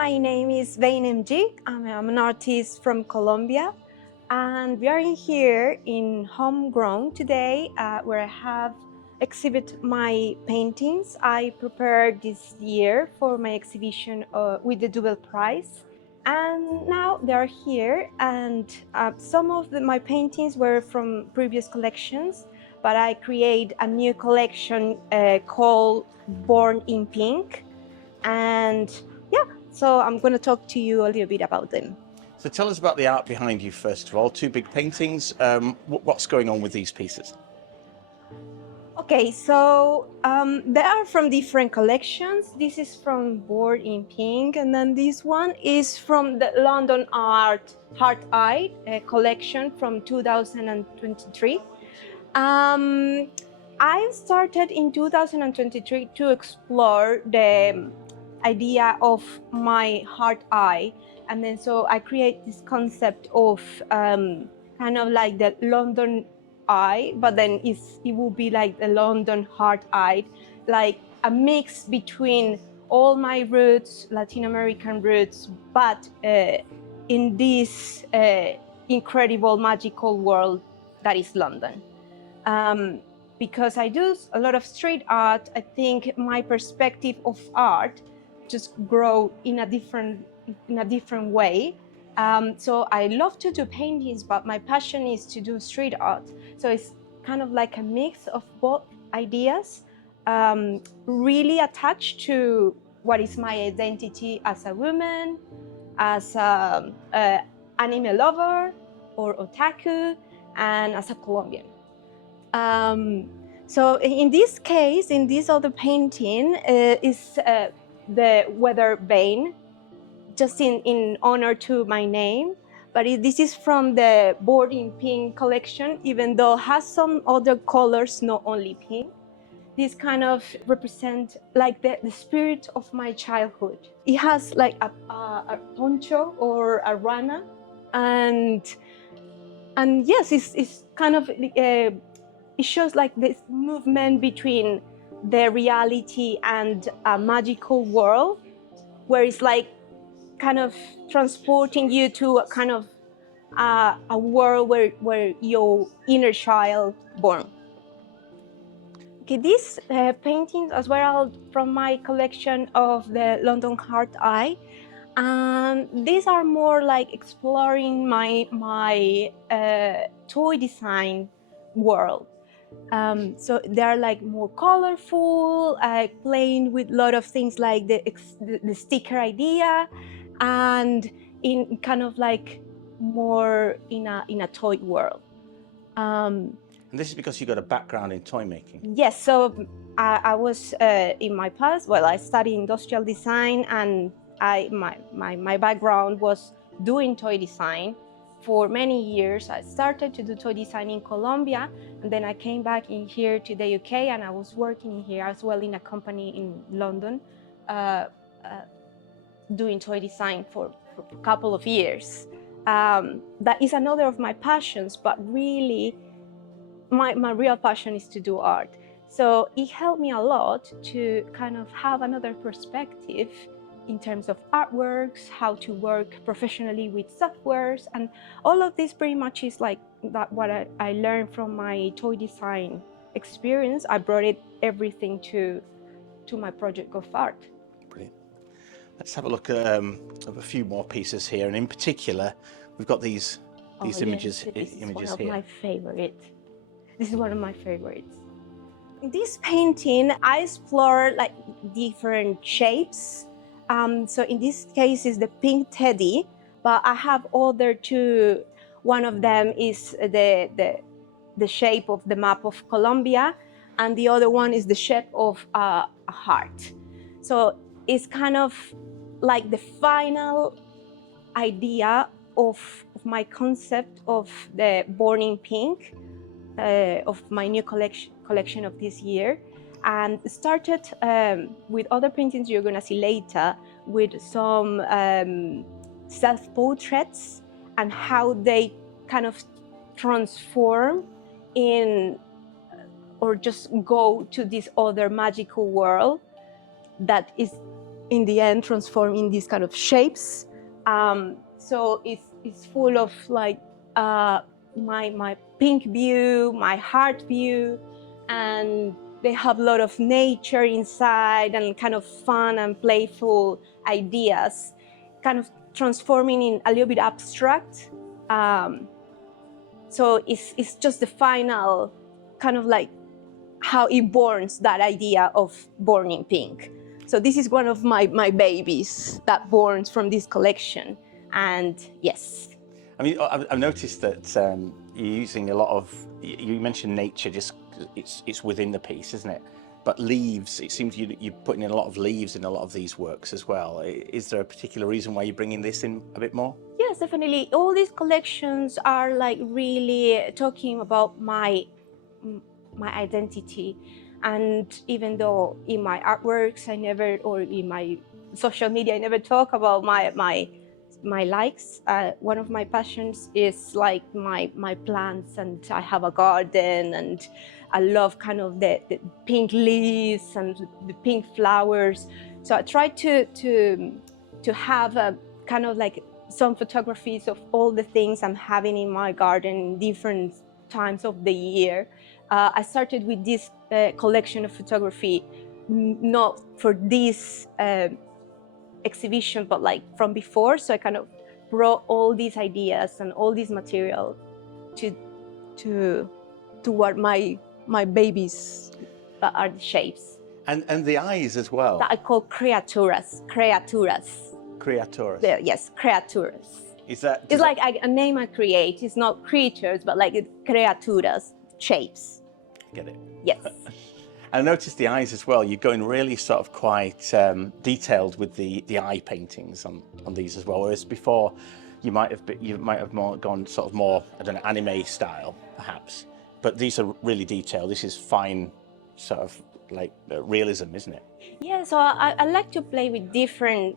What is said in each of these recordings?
My name is Vane MG. I'm an artist from Colombia, and we are in here in Homegrown today, where I have exhibit my paintings I prepared this year for my exhibition with the Dubel Prize. And now they are here, and some of my paintings were from previous collections, but I create a new collection called Born in Pink. And yeah, so I'm going to talk to you a little bit about them. So tell us about the art behind you, first of all. Two big paintings. What's going on with these pieces? Okay, so they are from different collections. This is from Born in Pink, and then this one is from the London Heart Eye collection from 2023. I started in 2023 to explore the idea of my heart eye, and then so I create this concept of kind of like the London eye, but then it will be like the London heart eye, like a mix between all my roots, Latin American roots, but in this incredible magical world that is London. Because I do a lot of street art, I think my perspective of art just grow in a different way. So I love to do paintings, but my passion is to do street art. So it's kind of like a mix of both ideas, really attached to what is my identity as a woman, as an anime lover or otaku, and as a Colombian. So in this case, in this other painting, is the weather vane, just in honor to my name. But this is from the Born in Pink collection, even though it has some other colors, not only pink. This kind of represent like the spirit of my childhood. It has like a poncho or a rana, and yes, it's kind of it shows like this movement between the reality and a magical world, where it's like kind of transporting you to a kind of a world where your inner child born. Okay, these paintings as well from my collection of the London Heart Eye. These are more like exploring my toy design world. So they're like more colorful, playing with a lot of things like the sticker idea, and in kind of like more in a toy world. And this is because you got a background in toy making. Yes, so I was in my past, well, I studied industrial design, and my background was doing toy design. For many years, I started to do toy design in Colombia, and then I came back in here to the UK, and I was working here as well in a company in London, doing toy design for a couple of years. That is another of my passions, but really, my real passion is to do art. So it helped me a lot to kind of have another perspective in terms of artworks, how to work professionally with softwares, and all of this pretty much is like that what I learned from my toy design experience. I brought everything to my project of art. Brilliant. Let's have a look at a few more pieces here, and in particular, we've got these images. Yes, this is one of here. my favorites. This is one of my favorites. In this painting, I explore like different shapes. So in this case is the pink teddy, but I have other two. One of them is the shape of the map of Colombia, and the other one is the shape of a heart. So it's kind of like the final idea of my concept of the Born in Pink, of my new collection of this year, and started with other paintings you're gonna see later, with some self-portraits and how they kind of transform in or just go to this other magical world that is in the end transform in these kind of shapes. So it's full of like my pink view, my heart view, and they have a lot of nature inside and kind of fun and playful ideas, kind of transforming in a little bit abstract. So it's just the final kind of like how it borns that idea of born in pink. So this is one of my babies that borns from this collection. And yes. I mean, I've noticed that you're using a lot of, you mentioned nature, just it's within the piece, isn't it? But leaves, it seems you're putting in a lot of leaves in a lot of these works as well. Is there a particular reason why you're bringing this in a bit more? Yes, definitely. All these collections are like really talking about my identity. And even though in my artworks I never, or in my social media I never talk about my likes, one of my passions is like my plants, and I have a garden, and I love kind of the pink leaves and the pink flowers. So I try to have a kind of like some photographies of all the things I'm having in my garden in different times of the year. I started with this collection of photography, not for this exhibition, but like from before. So I kind of brought all these ideas and all this material to what my babies are the shapes. And the eyes as well. That I call creaturas. Creaturas. Yes, creaturas. Is that? It's like a name I create. It's not creatures, but like creaturas, shapes. Get it? Yes. I noticed the eyes as well. You're going really sort of quite detailed with the eye paintings on these as well. Whereas before, you might have gone sort of more, I don't know, anime style perhaps. But these are really detailed. This is fine, sort of like realism, isn't it? Yeah. So I like to play with different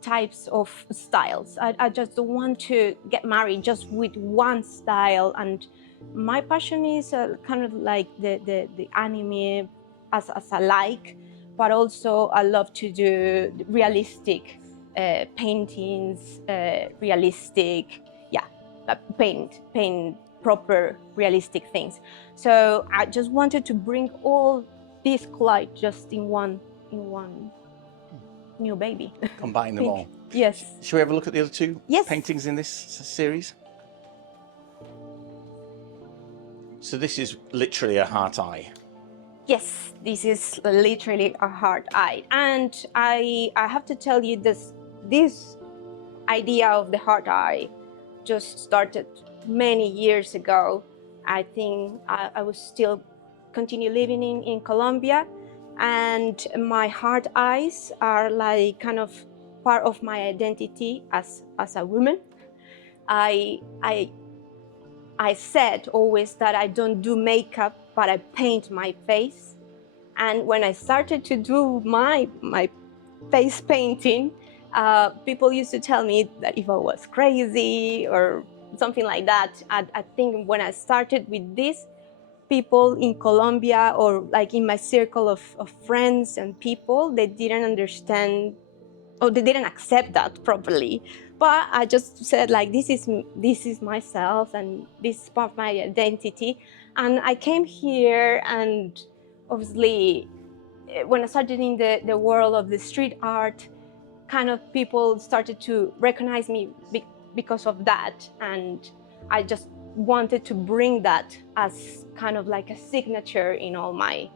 types of styles. I just don't want to get married just with one style. And my passion is kind of like the anime as I like, but also I love to do realistic paintings, realistic, paint proper realistic things. So I just wanted to bring all this collide just in one new baby. Combine them all. Yes. Shall we have a look at the other two Yes. paintings in this series? So this is literally a heart eye. Yes, this is literally a heart eye. And I have to tell you this idea of the heart eye just started many years ago. I think I was still continue living in Colombia, and my heart eyes are like kind of part of my identity as a woman. I said always that I don't do makeup, but I paint my face. And when I started to do my face painting, people used to tell me that if I was crazy or something like that. I think when I started with this, people in Colombia, or like in my circle of friends and people, they didn't understand, or they didn't accept that properly. But I just said like, this is myself, and this is part of my identity. And I came here, and obviously when I started in the world of the street art, kind of people started to recognize me because of that. And I just wanted to bring that as kind of like a signature in all my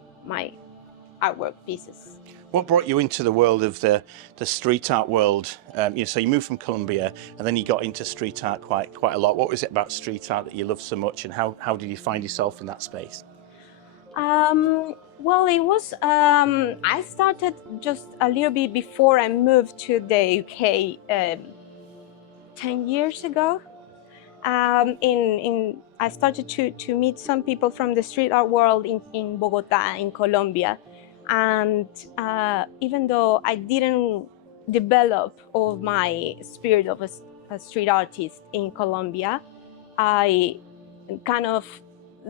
artwork pieces. What brought you into the world of the street art world? So you moved from Colombia, and then you got into street art quite a lot. What was it about street art that you loved so much, and how did you find yourself in that space? Well, it was, I started just a little bit before I moved to the UK 10 years ago. I started to meet some people from the street art world in Bogota, in Colombia. And even though I didn't develop all my spirit of a street artist in Colombia, I kind of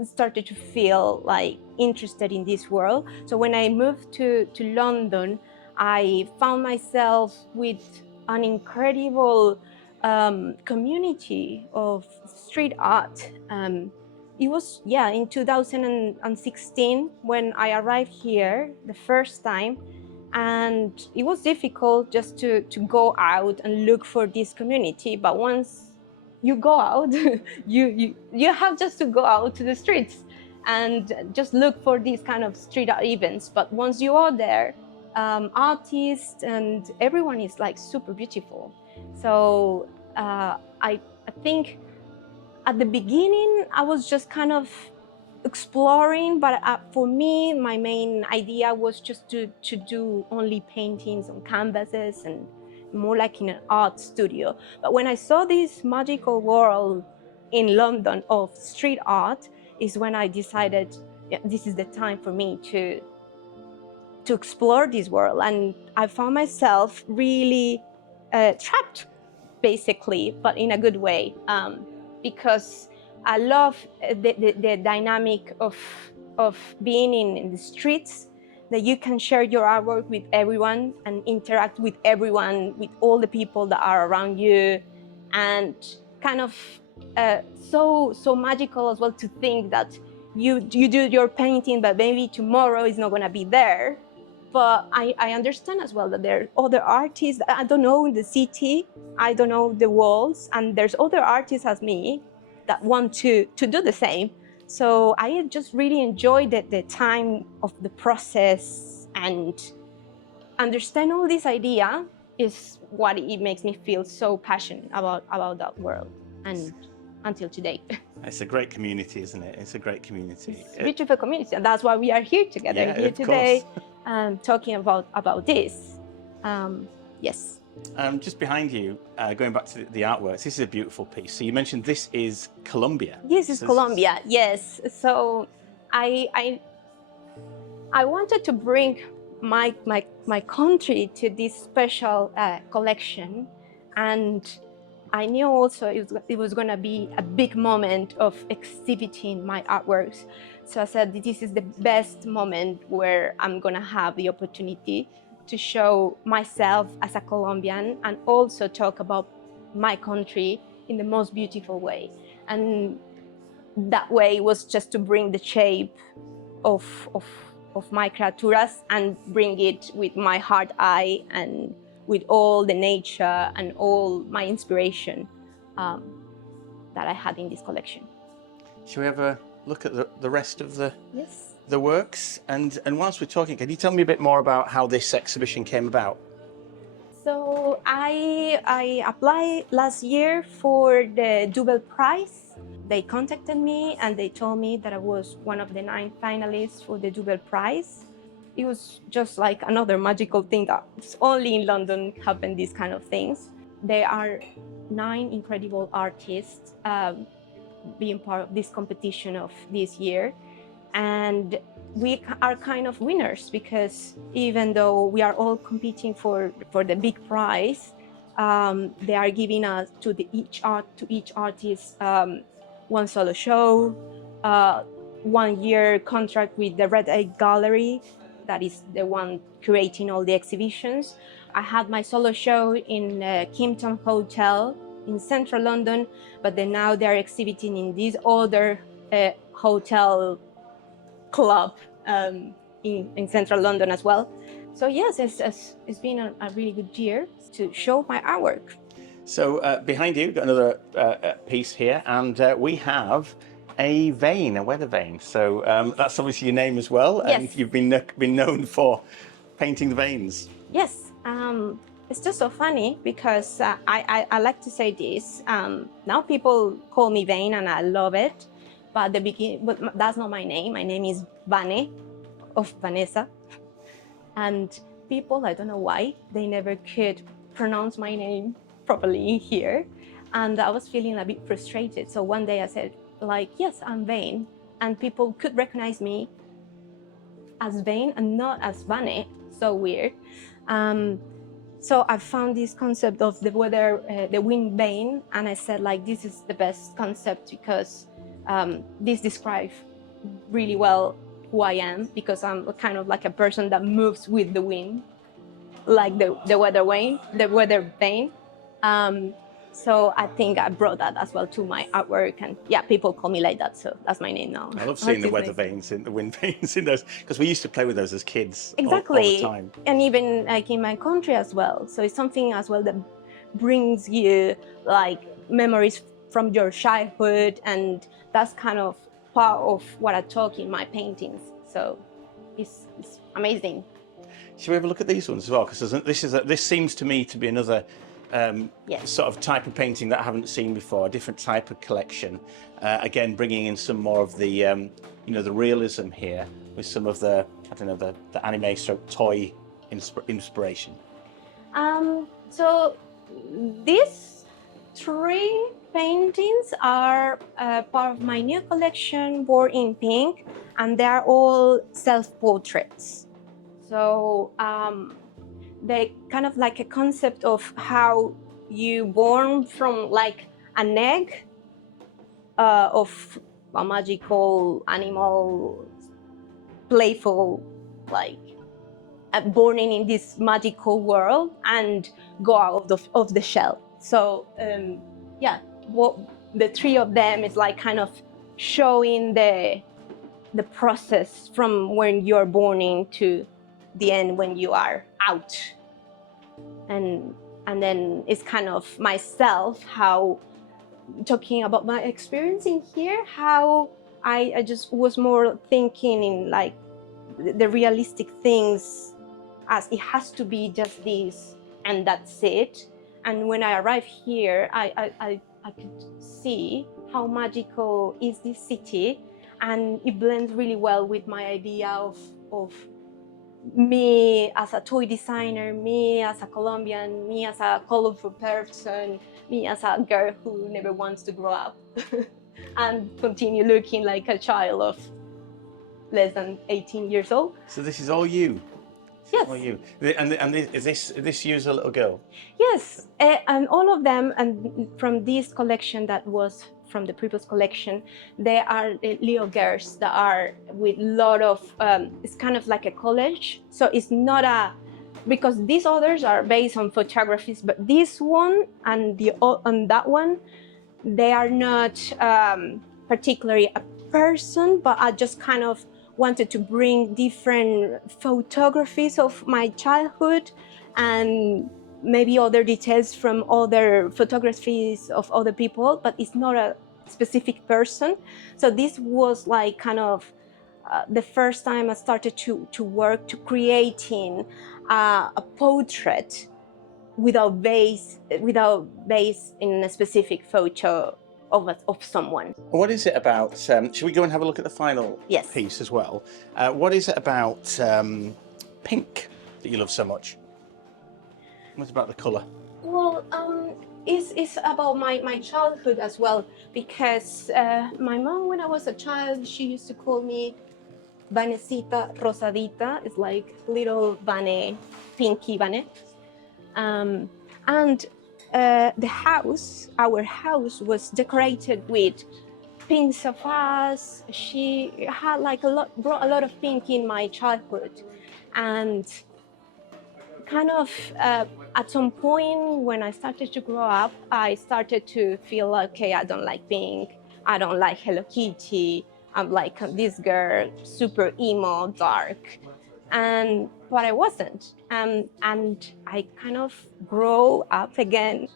started to feel like interested in this world. So when I moved to London, I found myself with an incredible community of street art. It was, yeah, in 2016 when I arrived here the first time, and it was difficult just to go out and look for this community. But once you go out, you have just to go out to the streets and just look for these kind of street art events. But once you are there, artists and everyone is like super beautiful. So I think at the beginning I was just kind of exploring, but for me my main idea was just to do only paintings on canvases and more like in an art studio. But when I saw this magical world in London of street art is when I decided, yeah, this is the time for me to explore this world. And I found myself really trapped, basically, but in a good way, because I love the dynamic of being in the streets, that you can share your artwork with everyone and interact with everyone, with all the people that are around you, and kind of so magical as well to think that you do your painting, but maybe tomorrow is not going to be there. But I understand as well that there are other artists, I don't know, in the city, I don't know the walls, and there's other artists as me that want to do the same. So I just really enjoyed the time of the process, and understand all this idea is what it makes me feel so passionate about that world, and until today. It's a great community, isn't it? It's a great community. It's a beautiful community, and that's why we are here together, Yeah, here of today, course. talking about this. Yes. Just behind you, going back to the artworks, this is a beautiful piece. So you mentioned this is Colombia. This is Colombia, yes. So I wanted to bring my country to this special collection, and I knew also it was going to be a big moment of exhibiting my artworks. So I said, this is the best moment where I'm going to have the opportunity to show myself as a Colombian and also talk about my country in the most beautiful way. And that way was just to bring the shape of my criaturas and bring it with my heart eye and with all the nature and all my inspiration that I had in this collection. Shall we have a look at the rest of the Yes. the works? And whilst we're talking, can you tell me a bit more about how this exhibition came about? So I applied last year for the Dubel Prize. They contacted me and they told me that I was one of the 9 finalists for the Dubel Prize. It was just like another magical thing that only in London happen these kind of things. There are 9 incredible artists being part of this competition of this year. And we are kind of winners, because even though we are all competing for the big prize, they are giving us to each artist one solo show, 1 year contract with the Red Egg Gallery, that is the one creating all the exhibitions. I had my solo show in Kimpton Hotel in central London, but then now they are exhibiting in this other hotel club in central London as well. So yes, it's been a really good year to show my artwork. So behind you, got another piece here, and we have a vane, a weather vane. So that's obviously your name as well, Yes. and you've been known for painting the vanes. Yes, it's just so funny because I like to say this. Now people call me Vane, and I love it. But at the beginning, but that's not my name. My name is Vane, of Vanessa. And people, I don't know why, they never could pronounce my name properly here. And I was feeling a bit frustrated. So one day I said, like, yes, I'm Vane. And people could recognize me as Vane and not as Vane. So weird. So I found this concept of the weather, the wind vane, and I said, like, this is the best concept because this describes really well who I am, because I'm kind of like a person that moves with the wind. like the weather vane. So I think I brought that as well to my artwork, and yeah, people call me like that, so that's my name now. I love seeing the weather vanes, the wind vanes in those, because we used to play with those as kids Exactly. all the time. And even like in my country as well. So it's something as well that brings you like memories from your childhood, and that's kind of part of what I talk in my paintings. So it's amazing. Should we have a look at these ones as well? Because this seems to me to be another Yes. sort of type of painting that I haven't seen before, a different type of collection. Again, bringing in some more of the, you know, the realism here with some of the, I don't know, the anime stroke toy inspiration. So these three paintings are part of my new collection, Born in Pink, and they're all self-portraits. So they kind of like a concept of how you born from like an egg of a magical animal, playful, like born in this magical world and go out of the shell. So yeah, what the three of them is like kind of showing the process from when you're born into the end when you are out. And then it's kind of myself, how talking about my experience in here, how I just was more thinking in like the realistic things, as it has to be just this and that's it. And when I arrived here, I could see how magical is this city, and it blends really well with my idea of me as a toy designer, me as a Colombian, me as a colorful person, me as a girl who never wants to grow up and continue looking like a child of less than 18 years old. So this is all you? Yes. All you. And is this you as a little girl? Yes, and all of them, and from this collection that was from the previous collection, they are little girls that are with a lot of, it's kind of like a college. So it's not because these others are based on photographies, but this one and that one, they are not particularly a person, but I just kind of wanted to bring different photographies of my childhood and maybe other details from other photographies of other people, but it's not a specific person. So this was like kind of the first time I started to work to creating a portrait without base in a specific photo of someone. What is it about, should we go and have a look at the final Yes. piece as well? What is it about pink that you love so much? What's about the colour? Well, it's about my childhood as well, because my mom, when I was a child, she used to call me Vanecita Rosadita. It's like little Vane, pinky Vane. And the house, our house, was decorated with pink sofas. She had like brought a lot of pink in my childhood, and kind of at some point when I started to grow up, I started to feel like, okay, I don't like pink, I don't like Hello Kitty, I'm like this girl, super emo, dark, but I wasn't. And I kind of grow up again,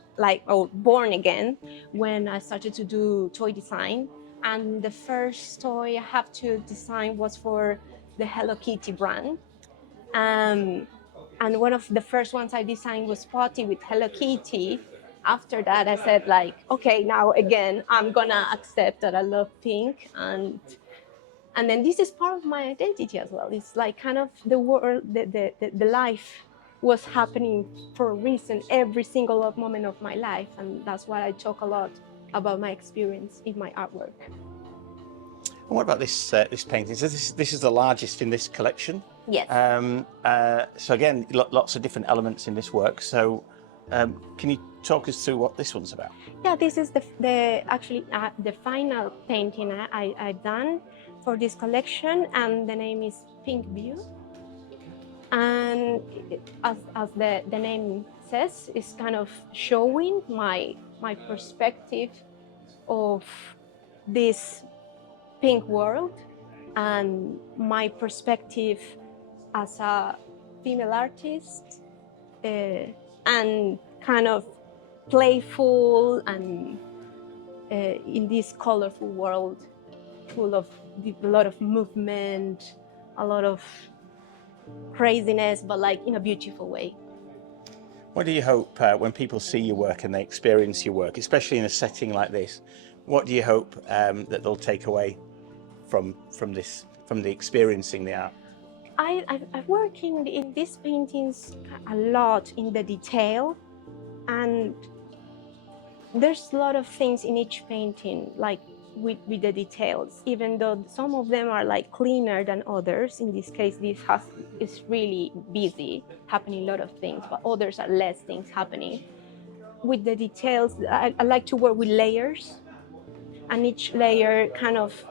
born again, when I started to do toy design. And the first toy I have to design was for the Hello Kitty brand. And one of the first ones I designed was Spotty with Hello Kitty. After that, I said like, okay, now again, I'm gonna accept that I love pink, and then this is part of my identity as well. It's like kind of the world, the life was happening for a reason every single moment of my life, and that's why I talk a lot about my experience in my artwork. And what about this this painting? So this is the largest in this collection. Yes. So again, lots of different elements in this work. So can you talk us through what this one's about? Yeah, this is actually the final painting I've done for this collection, and the name is Pink View. And as the name says, it's kind of showing my perspective of this pink world and my perspective as a female artist, and kind of playful and in this colorful world full of a lot of movement, a lot of craziness, but like in a beautiful way. What do you hope when people see your work and they experience your work, especially in a setting like this, what do you hope that they'll take away from the experiencing the art? I work in these paintings a lot in the detail, and there's a lot of things in each painting, like with the details, even though some of them are like cleaner than others. In this case, is really busy, happening a lot of things, but others are less things happening. With the details, I like to work with layers, and each layer kind of,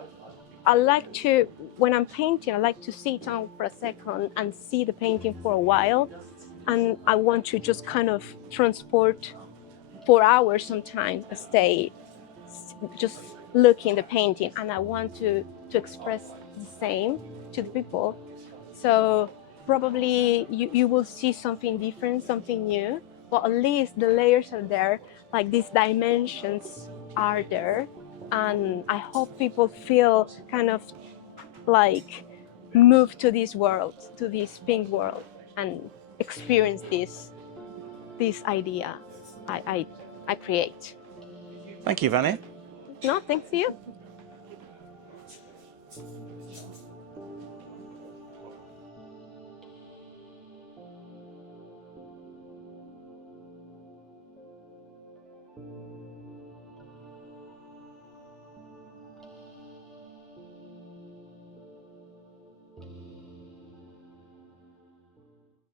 when I'm painting, I like to sit down for a second and see the painting for a while, and I want to just kind of transport for hours sometimes, stay just looking the painting, and I want to express the same to the people. So probably you will see something different, something new, but at least the layers are there, like these dimensions are there, and I hope people feel kind of like moved to this world, to this pink world, and experience this idea I create. Thank you, Vane. No, thanks to you.